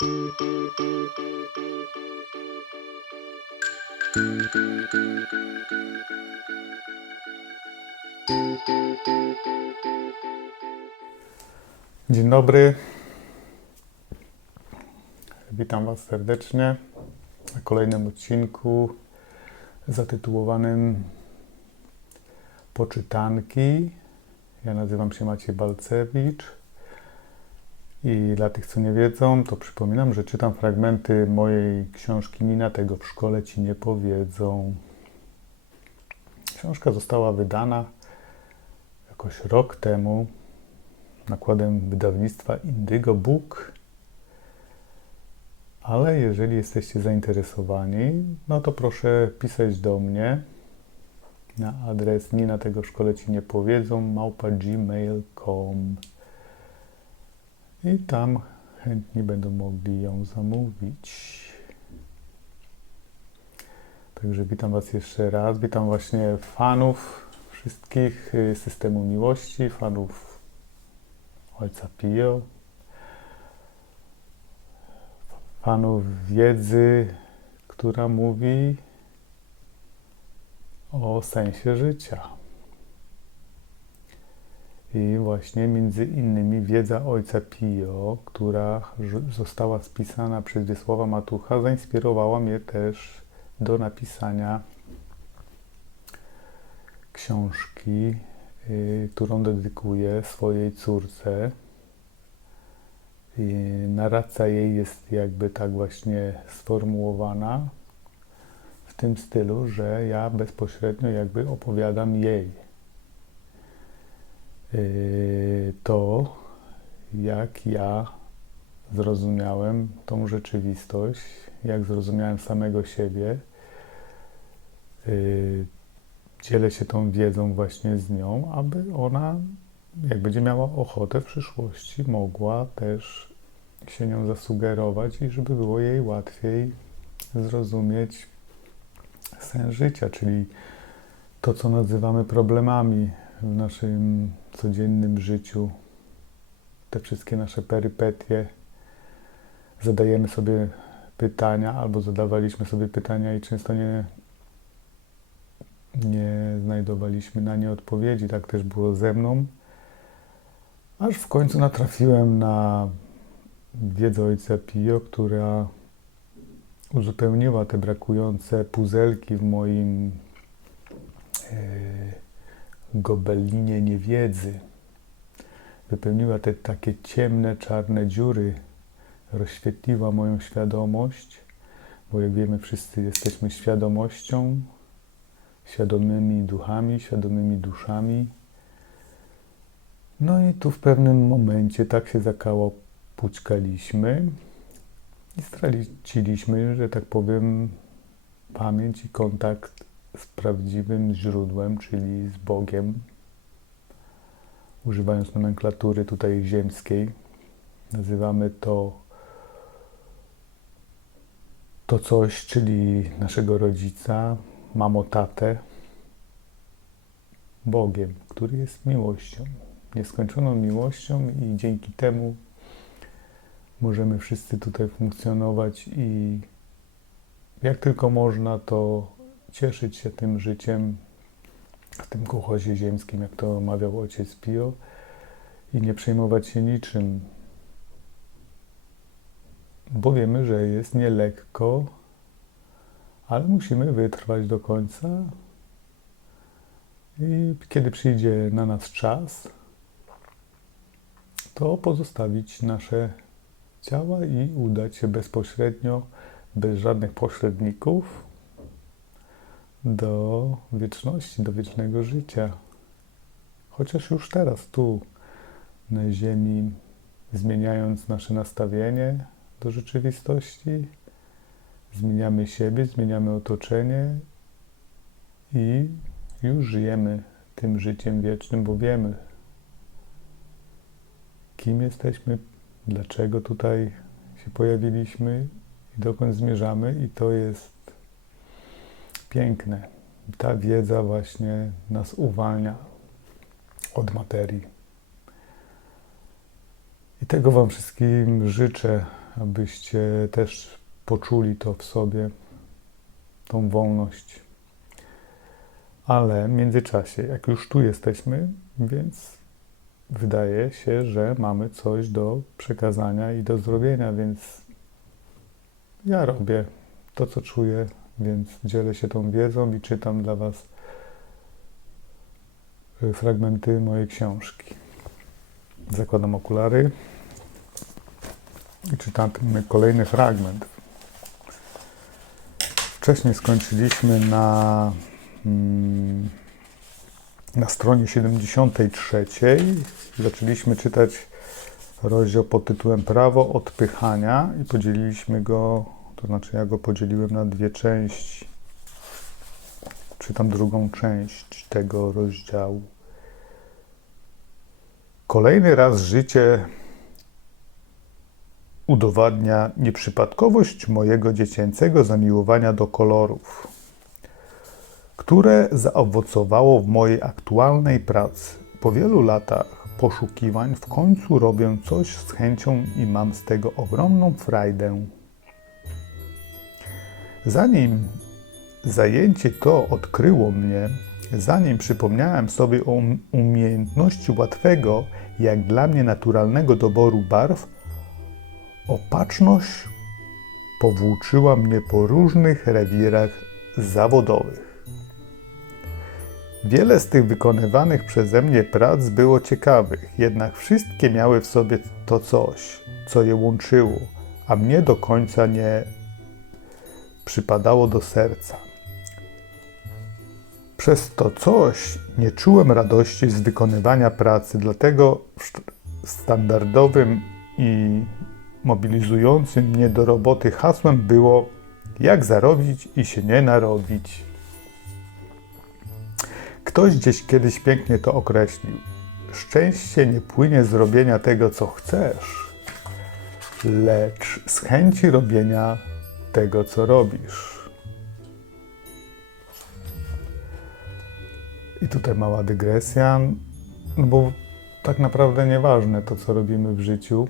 Dzień dobry. Witam Was serdecznie na kolejnym odcinku zatytułowanym Poczytanki. Ja nazywam się Maciej Balcewicz i dla tych, co nie wiedzą, to przypominam, że czytam fragmenty mojej książki Mina tego w szkole Ci nie powiedzą. Książka została wydana jakoś rok temu nakładem wydawnictwa Indigo Book. Ale jeżeli jesteście zainteresowani, no to proszę pisać do mnie na adres nie na tego w szkole ci nie powiedzą małpa gmail.com i tam chętni będą mogli ją zamówić. Także witam Was jeszcze raz. Witam właśnie fanów wszystkich y, systemu miłości, fanów Ojca Pio, fanów wiedzy, która mówi o sensie życia. I właśnie między innymi wiedza Ojca Pio, która została spisana przez Wiesława Matucha, zainspirowała mnie też do napisania książki, y, którą dedykuję swojej córce. I narracja jej jest jakby tak właśnie sformułowana w tym stylu, że ja bezpośrednio jakby opowiadam jej y, to, jak ja zrozumiałem tą rzeczywistość, jak zrozumiałem samego siebie. Y, Dzielę się tą wiedzą właśnie z nią, aby ona, jak będzie miała ochotę w przyszłości, mogła też się nią zasugerować i żeby było jej łatwiej zrozumieć sens życia, czyli to, co nazywamy problemami w naszym codziennym życiu, te wszystkie nasze perypetie. Zadajemy sobie pytania, albo zadawaliśmy sobie pytania i często nie, nie znajdowaliśmy na nie odpowiedzi. Tak też było ze mną. Aż w końcu natrafiłem na wiedzę Ojca Pio, która uzupełniła te brakujące puzelki w moim e, gobelinie niewiedzy. Wypełniła te takie ciemne, czarne dziury, rozświetliła moją świadomość, bo jak wiemy, wszyscy jesteśmy świadomością, świadomymi duchami, świadomymi duszami. No i tu w pewnym momencie tak się zakałopućkaliśmy i straciliśmy, że tak powiem, pamięć i kontakt z prawdziwym źródłem, czyli z Bogiem, używając nomenklatury tutaj ziemskiej. Nazywamy to to coś, czyli naszego rodzica, mamo, tatę, Bogiem, który jest miłością, nieskończoną miłością i dzięki temu możemy wszyscy tutaj funkcjonować i jak tylko można, to cieszyć się tym życiem w tym kochozie ziemskim, jak to mawiał ojciec Pio i nie przejmować się niczym, bo wiemy, że jest nielekko, ale musimy wytrwać do końca. I kiedy przyjdzie na nas czas, to pozostawić nasze ciała i udać się bezpośrednio, bez żadnych pośredników, do wieczności, do wiecznego życia. Chociaż już teraz, tu, na Ziemi, zmieniając nasze nastawienie do rzeczywistości, zmieniamy siebie, zmieniamy otoczenie i już żyjemy tym życiem wiecznym, bo wiemy, kim jesteśmy, dlaczego tutaj się pojawiliśmy i dokąd zmierzamy, i to jest piękne. Ta wiedza właśnie nas uwalnia od materii. I tego Wam wszystkim życzę, abyście też poczuli to w sobie, tą wolność. Ale w międzyczasie, jak już tu jesteśmy, więc wydaje się, że mamy coś do przekazania i do zrobienia, więc ja robię to, co czuję, więc dzielę się tą wiedzą i czytam dla Was y, fragmenty mojej książki. Zakładam okulary i czytam kolejny fragment. Wcześniej skończyliśmy na, mm, na stronie 73. Zaczęliśmy czytać rozdział pod tytułem Prawo odpychania i podzieliliśmy go, to znaczy ja go podzieliłem na dwie części. Czytam drugą część tego rozdziału. Kolejny raz życie udowadnia nieprzypadkowość mojego dziecięcego zamiłowania do kolorów, które zaowocowało w mojej aktualnej pracy. Po wielu latach poszukiwań w końcu robię coś z chęcią i mam z tego ogromną frajdę. Zanim zajęcie to odkryło mnie, zanim przypomniałem sobie o um- umiejętności łatwego, jak dla mnie naturalnego doboru barw, Opatrzność powłóczyła mnie po różnych rewirach zawodowych. Wiele z tych wykonywanych przeze mnie prac było ciekawych, jednak wszystkie miały w sobie to coś, co je łączyło, a mnie do końca nie przypadało do serca. Przez to coś nie czułem radości z wykonywania pracy, dlatego standardowym i mobilizującym mnie do roboty hasłem było jak zarobić i się nie narobić. Ktoś gdzieś kiedyś pięknie to określił. Szczęście nie płynie z robienia tego, co chcesz, lecz z chęci robienia tego, co robisz. I tutaj mała dygresja, no bo tak naprawdę nieważne to, co robimy w życiu,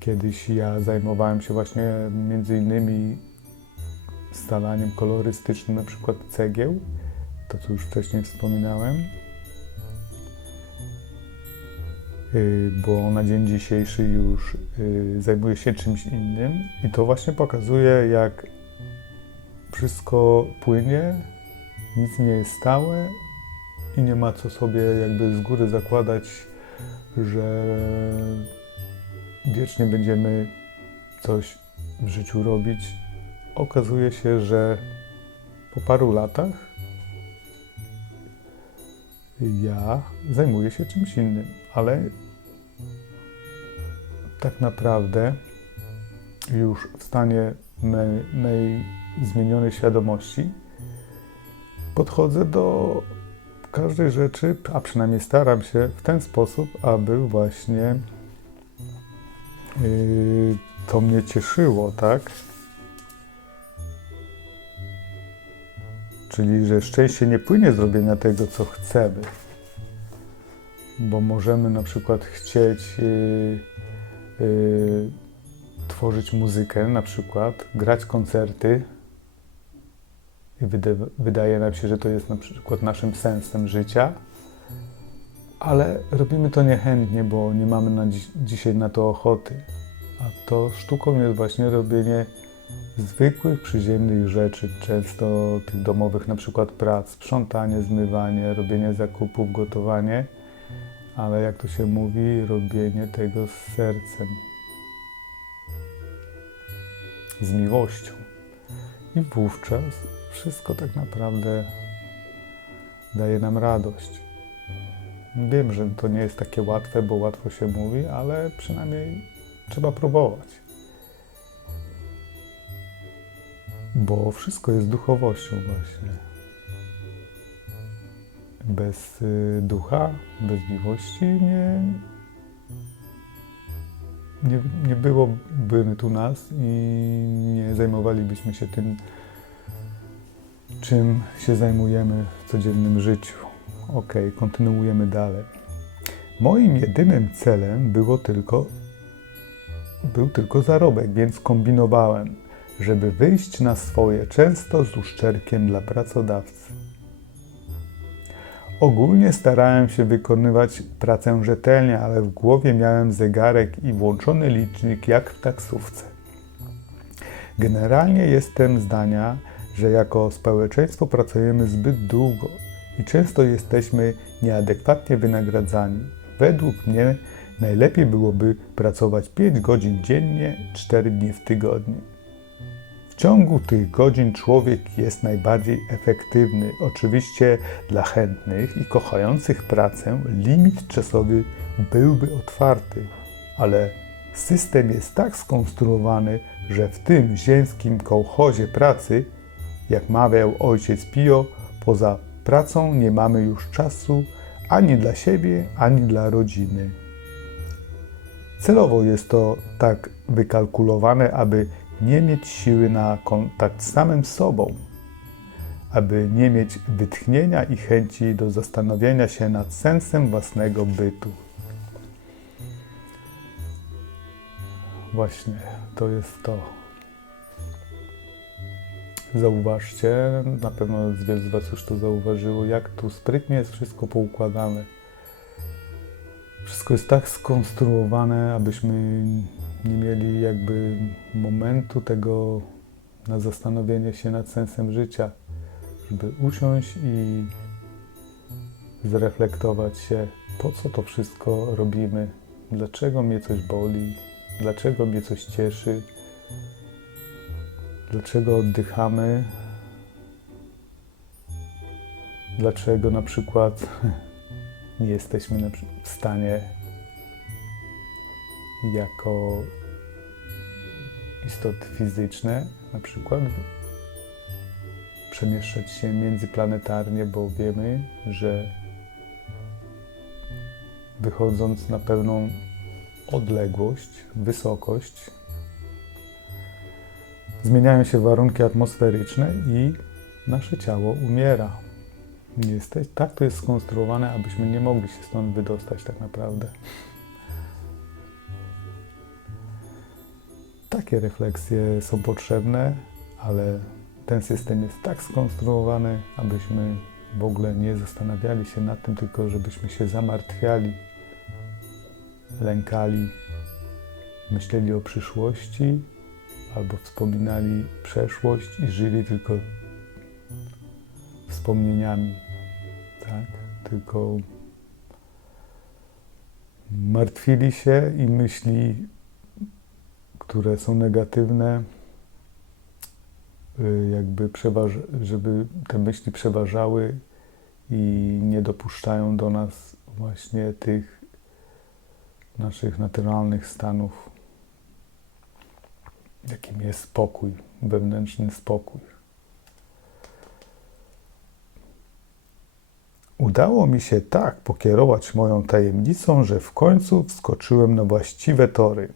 Kiedyś ja zajmowałem się właśnie między innymi stalaniem kolorystycznym, na przykład cegieł, to co już wcześniej wspominałem, bo na dzień dzisiejszy już y, zajmuję się czymś innym i to właśnie pokazuje, jak wszystko płynie, nic nie jest stałe i nie ma co sobie jakby z góry zakładać, że wiecznie będziemy coś w życiu robić, okazuje się, że po paru latach ja zajmuję się czymś innym, ale tak naprawdę już w stanie mej, mej zmienionej świadomości podchodzę do każdej rzeczy, a przynajmniej staram się w ten sposób, aby właśnie Yy, to mnie cieszyło, tak? Czyli, że szczęście nie płynie z robienia tego, co chcemy. Bo możemy na przykład chcieć yy, yy, tworzyć muzykę, na przykład grać koncerty. I wydaje nam się, że to jest na przykład naszym sensem życia ale robimy to niechętnie, bo nie mamy na dziś, dzisiaj na to ochoty. A to sztuką jest właśnie robienie zwykłych, przyziemnych rzeczy, często tych domowych na przykład prac, sprzątanie, zmywanie, robienie zakupów, gotowanie, ale jak to się mówi, robienie tego z sercem, z miłością. I wówczas wszystko tak naprawdę daje nam radość. Wiem, że to nie jest takie łatwe, bo łatwo się mówi, ale przynajmniej trzeba próbować. Bo wszystko jest duchowością właśnie. Bez y, ducha, bez miłości nie, nie, nie byłoby tu nas i nie zajmowalibyśmy się tym, czym się zajmujemy w codziennym życiu. Ok, kontynuujemy dalej. Moim jedynym celem było tylko był tylko zarobek, więc kombinowałem, żeby wyjść na swoje, często z uszczelkiem dla pracodawcy. Ogólnie starałem się wykonywać pracę rzetelnie, ale w głowie miałem zegarek i włączony licznik jak w taksówce. Generalnie jestem zdania, że jako społeczeństwo pracujemy zbyt długo i często jesteśmy nieadekwatnie wynagradzani. Według mnie najlepiej byłoby pracować 5 godzin dziennie, 4 dni w tygodniu. Ciągu tych godzin człowiek jest najbardziej efektywny. Oczywiście dla chętnych i kochających pracę limit czasowy byłby otwarty, ale system jest tak skonstruowany, że w tym ziemskim kołchozie pracy, jak mawiał ojciec Pio, poza pracą nie mamy już czasu ani dla siebie, ani dla rodziny. Celowo jest to tak wykalkulowane, aby nie mieć siły na kontakt z samym sobą, aby nie mieć wytchnienia i chęci do zastanowienia się nad sensem własnego bytu. Właśnie, to jest to. Zauważcie, na pewno wielu z Was już to zauważyło, jak tu sprytnie jest wszystko poukładane. Wszystko jest tak skonstruowane, abyśmy nie mieli jakby momentu tego na zastanowienie się nad sensem życia, żeby usiąść i zreflektować się, po co to wszystko robimy, dlaczego mnie coś boli, dlaczego mnie coś cieszy, dlaczego oddychamy, dlaczego na przykład nie jesteśmy w stanie jako istoty fizyczne na przykład przemieszczać się międzyplanetarnie, bo wiemy, że wychodząc na pewną odległość, wysokość, zmieniają się warunki atmosferyczne i nasze ciało umiera. Jesteś, tak to jest skonstruowane, abyśmy nie mogli się stąd wydostać tak naprawdę. Takie refleksje są potrzebne, ale ten system jest tak skonstruowany, abyśmy w ogóle nie zastanawiali się nad tym, tylko żebyśmy się zamartwiali, lękali, myśleli o przyszłości albo wspominali przeszłość i żyli tylko wspomnieniami, tak? Tylko martwili się i myśli, które są negatywne, y, jakby żeby te myśli przeważały i nie dopuszczają do nas właśnie tych naszych naturalnych stanów, jakim jest spokój, wewnętrzny spokój. Udało mi się tak pokierować moją tajemnicą, że w końcu wskoczyłem na właściwe tory.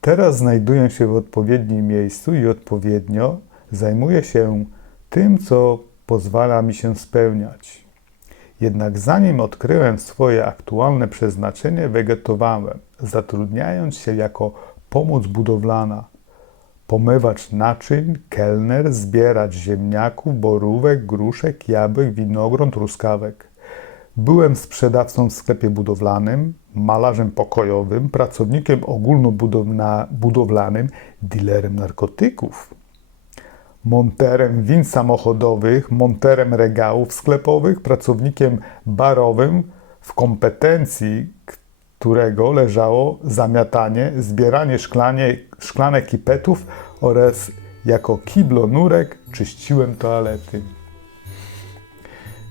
Teraz znajduję się w odpowiednim miejscu i odpowiednio zajmuję się tym, co pozwala mi się spełniać. Jednak zanim odkryłem swoje aktualne przeznaczenie, wegetowałem, zatrudniając się jako pomoc budowlana, pomywacz naczyń, kelner, zbieracz ziemniaków, borówek, gruszek, jabłek, winogron, truskawek. Byłem sprzedawcą w sklepie budowlanym, malarzem pokojowym, pracownikiem ogólnobudowlanym, dealerem narkotyków, monterem win samochodowych, monterem regałów sklepowych, pracownikiem barowym, w kompetencji którego leżało zamiatanie, zbieranie szklanie, szklanek i petów oraz jako kiblonurek czyściłem toalety.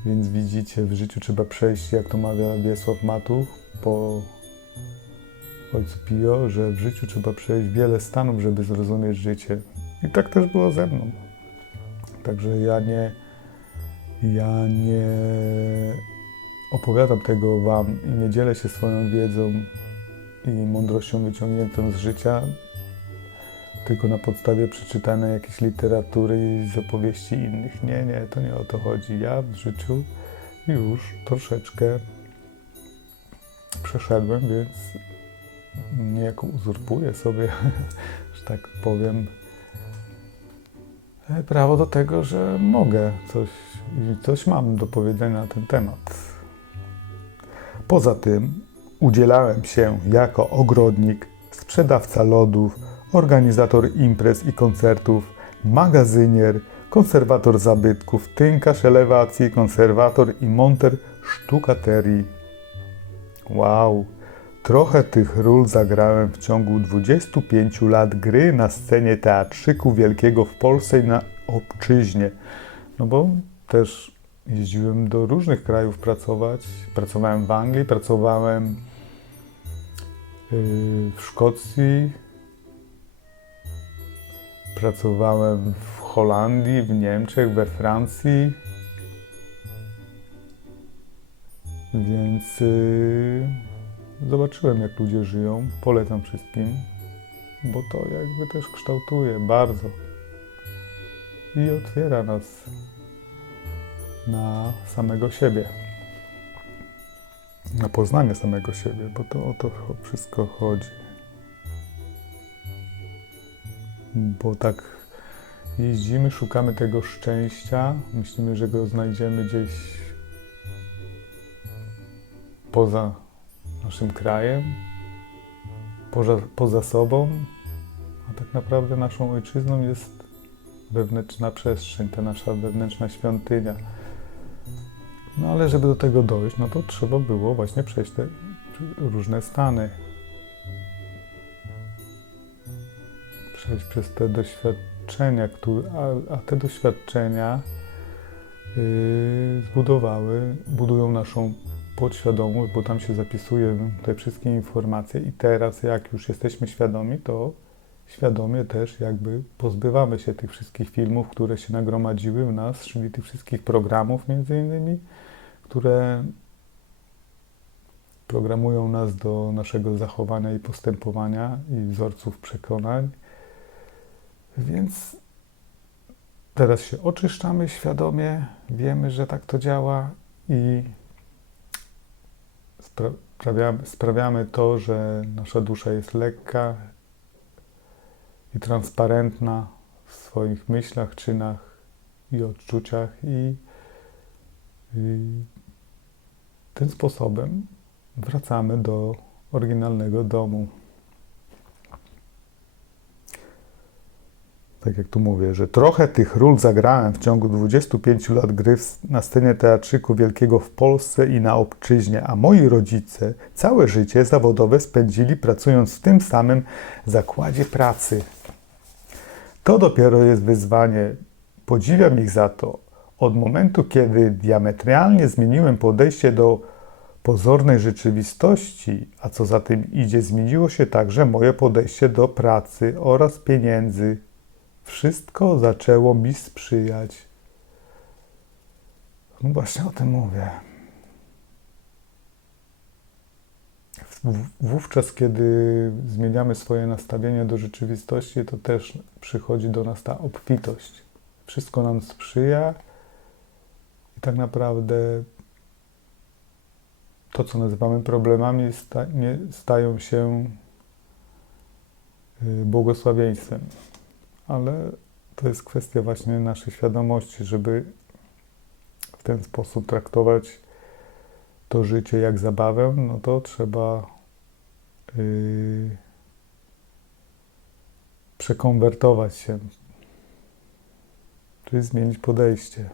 Więc widzicie, w życiu trzeba przejść, jak to mawia Wiesław Matuch, po ojcu Pio, że w życiu trzeba przejść wiele stanów, żeby zrozumieć życie. I tak też było ze mną. Także ja nie, ja nie opowiadam tego Wam i nie dzielę się swoją wiedzą i mądrością wyciągniętą z życia, tylko na podstawie przeczytanej jakiejś literatury i z opowieści innych. Nie, nie, to nie o to chodzi. Ja w życiu już troszeczkę przeszedłem, więc niejako uzurpuję sobie, że tak powiem, e, prawo do tego, że mogę coś coś mam do powiedzenia na ten temat. Poza tym udzielałem się jako ogrodnik, sprzedawca lodów, organizator imprez i koncertów, magazynier, konserwator zabytków, tynkarz elewacji, konserwator i monter sztukaterii. Wow, trochę tych ról zagrałem w ciągu 25 lat gry na scenie teatrzyku wielkiego w Polsce i na obczyźnie. No bo też jeździłem do różnych krajów pracować. Pracowałem w Anglii, pracowałem yy, w Szkocji, pracowałem w Holandii, w Niemczech, we Francji. Więc yy, zobaczyłem, jak ludzie żyją. Polecam wszystkim, bo to jakby też kształtuje bardzo i otwiera nas na samego siebie. Na poznanie samego siebie, bo to o to wszystko chodzi. Bo tak jeździmy, szukamy tego szczęścia, myślimy, że go znajdziemy gdzieś poza naszym krajem, poza, poza sobą, a tak naprawdę naszą ojczyzną jest wewnętrzna przestrzeń, ta nasza wewnętrzna świątynia. No ale żeby do tego dojść, no to trzeba było właśnie przejść te różne stany. Przejść przez te doświadczenia, które, a, a te doświadczenia yy, zbudowały, budują naszą podświadomość, bo tam się zapisuje te wszystkie informacje i teraz jak już jesteśmy świadomi, to świadomie też jakby pozbywamy się tych wszystkich filmów, które się nagromadziły w nas, czyli tych wszystkich programów między innymi, które programują nas do naszego zachowania i postępowania i wzorców przekonań. Więc teraz się oczyszczamy świadomie, wiemy, że tak to działa i sprawiamy, to, że nasza dusza jest lekka i transparentna w swoich myślach, czynach i odczuciach i, i tym sposobem wracamy do oryginalnego domu. Tak jak tu mówię, że trochę tych ról zagrałem w ciągu 25 lat gry na scenie teatrzyku wielkiego w Polsce i na obczyźnie, a moi rodzice całe życie zawodowe spędzili pracując w tym samym zakładzie pracy. To dopiero jest wyzwanie. Podziwiam ich za to. Od momentu, kiedy diametralnie zmieniłem podejście do pozornej rzeczywistości, a co za tym idzie, zmieniło się także moje podejście do pracy oraz pieniędzy. Wszystko zaczęło mi sprzyjać. No właśnie o tym mówię. Wówczas, kiedy zmieniamy swoje nastawienie do rzeczywistości, to też przychodzi do nas ta obfitość. Wszystko nam sprzyja i tak naprawdę to, co nazywamy problemami, nie, stają się y, błogosławieństwem. Ale to jest kwestia właśnie naszej świadomości, żeby w ten sposób traktować to życie jak zabawę, no to trzeba yy, przekonwertować się, czyli zmienić podejście.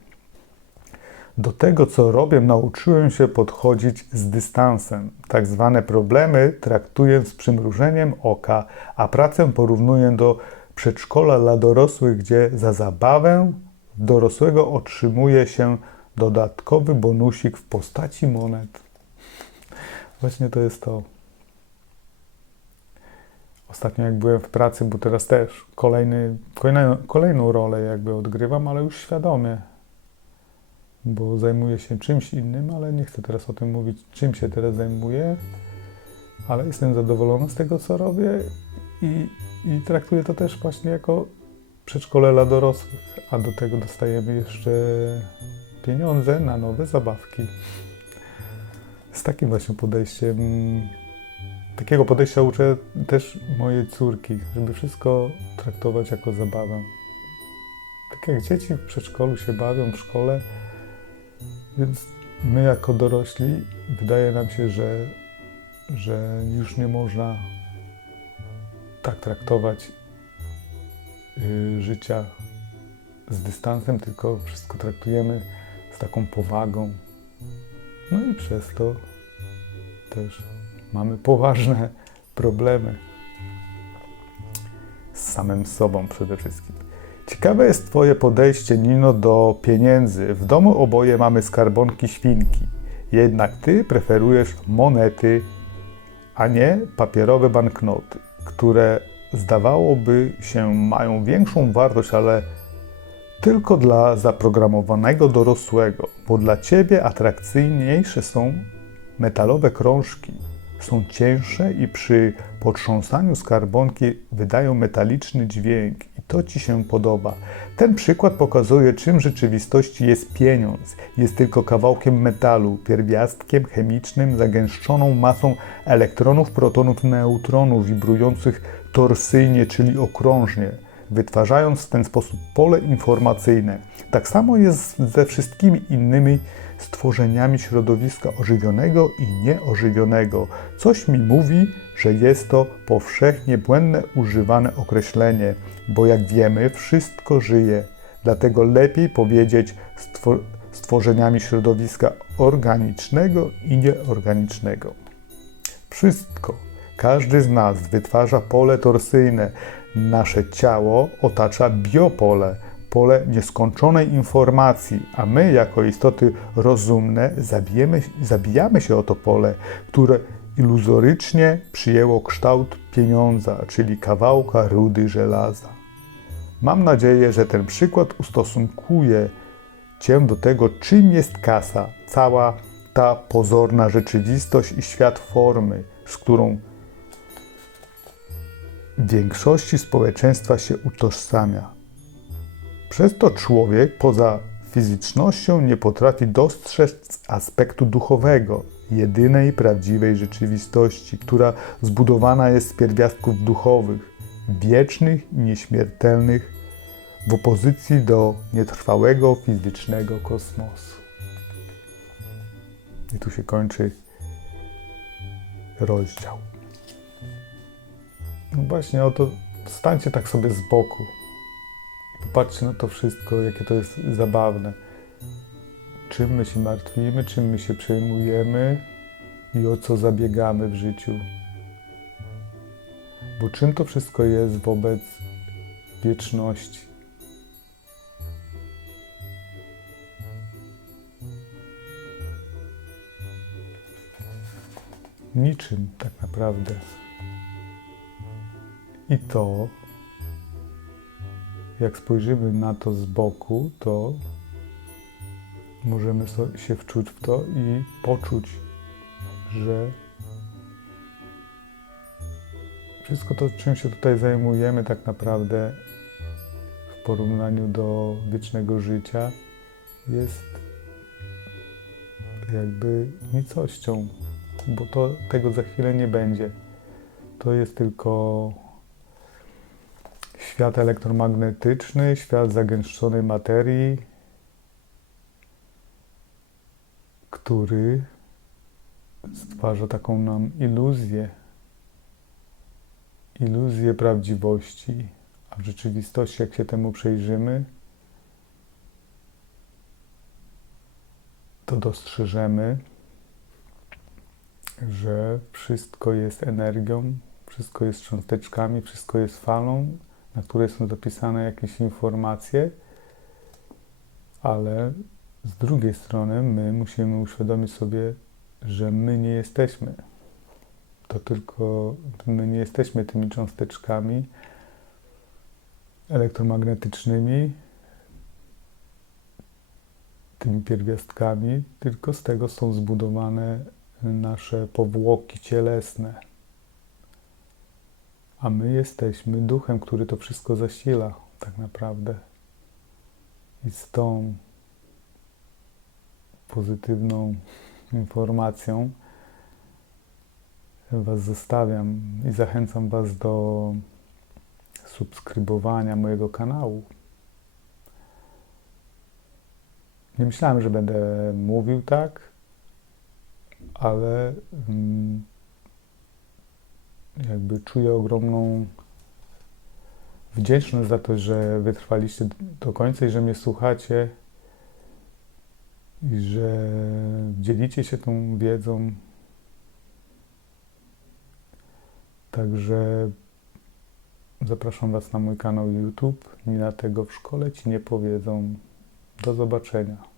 Do tego, co robię, nauczyłem się podchodzić z dystansem. Tak zwane problemy traktuję z przymrużeniem oka, a pracę porównuję do przedszkola dla dorosłych, gdzie za zabawę dorosłego otrzymuje się dodatkowy bonusik w postaci monet. Właśnie to jest to. Ostatnio jak byłem w pracy, bo teraz też kolejny, kolejną, kolejną rolę jakby odgrywam, ale już świadomie, bo zajmuję się czymś innym, ale nie chcę teraz o tym mówić, czym się teraz zajmuję, ale jestem zadowolony z tego, co robię i, i traktuję to też właśnie jako przedszkole dla dorosłych, a do tego dostajemy jeszcze pieniądze na nowe zabawki. Z takim właśnie podejściem takiego podejścia uczę też mojej córki, żeby wszystko traktować jako zabawę. Tak jak dzieci w przedszkolu się bawią, w szkole, więc my jako dorośli wydaje nam się, że, że już nie można tak traktować y, życia z dystansem, tylko wszystko traktujemy z taką powagą. No i przez to też mamy poważne problemy z samym sobą przede wszystkim. Ciekawe jest Twoje podejście, Nino, do pieniędzy. W domu oboje mamy skarbonki świnki, jednak Ty preferujesz monety, a nie papierowe banknoty, które zdawałoby się mają większą wartość, ale tylko dla zaprogramowanego dorosłego, bo dla Ciebie atrakcyjniejsze są metalowe krążki. Są cięższe i przy potrząsaniu skarbonki wydają metaliczny dźwięk i to Ci się podoba. Ten przykład pokazuje, czym w rzeczywistości jest pieniądz. Jest tylko kawałkiem metalu, pierwiastkiem chemicznym, zagęszczoną masą elektronów, protonów, neutronów wibrujących torsyjnie, czyli okrążnie wytwarzając w ten sposób pole informacyjne. Tak samo jest ze wszystkimi innymi stworzeniami środowiska ożywionego i nieożywionego. Coś mi mówi, że jest to powszechnie błędne używane określenie, bo jak wiemy, wszystko żyje. Dlatego lepiej powiedzieć stwor stworzeniami środowiska organicznego i nieorganicznego. Wszystko, każdy z nas wytwarza pole torsyjne, Nasze ciało otacza biopole, pole nieskończonej informacji, a my, jako istoty rozumne, zabijemy, zabijamy się o to pole, które iluzorycznie przyjęło kształt pieniądza, czyli kawałka rudy żelaza. Mam nadzieję, że ten przykład ustosunkuje Cię do tego, czym jest kasa, cała ta pozorna rzeczywistość i świat formy, z którą większości społeczeństwa się utożsamia. Przez to człowiek poza fizycznością nie potrafi dostrzec aspektu duchowego, jedynej prawdziwej rzeczywistości, która zbudowana jest z pierwiastków duchowych, wiecznych i nieśmiertelnych, w opozycji do nietrwałego fizycznego kosmosu. I tu się kończy rozdział. No właśnie, oto stańcie tak sobie z boku. Popatrzcie na to wszystko, jakie to jest zabawne. Czym my się martwimy, czym my się przejmujemy i o co zabiegamy w życiu. Bo czym to wszystko jest wobec wieczności? Niczym tak naprawdę. I to, jak spojrzymy na to z boku, to możemy się wczuć w to i poczuć, że wszystko to, czym się tutaj zajmujemy, tak naprawdę w porównaniu do wiecznego życia, jest jakby nicością, bo to tego za chwilę nie będzie. To jest tylko świat elektromagnetyczny, świat zagęszczonej materii, który stwarza taką nam iluzję, iluzję prawdziwości, a w rzeczywistości, jak się temu przejrzymy, to dostrzeżemy, że wszystko jest energią, wszystko jest cząsteczkami, wszystko jest falą, na której są zapisane jakieś informacje, ale z drugiej strony my musimy uświadomić sobie, że my nie jesteśmy. To tylko my nie jesteśmy tymi cząsteczkami elektromagnetycznymi, tymi pierwiastkami, tylko z tego są zbudowane nasze powłoki cielesne a my jesteśmy duchem, który to wszystko zasila, tak naprawdę. I z tą pozytywną informacją Was zostawiam i zachęcam Was do subskrybowania mojego kanału. Nie myślałem, że będę mówił tak, ale mm, jakby czuję ogromną wdzięczność za to, że wytrwaliście do końca i że mnie słuchacie i że dzielicie się tą wiedzą. Także zapraszam Was na mój kanał YouTube. Nina tego w szkole Ci nie powiedzą. Do zobaczenia.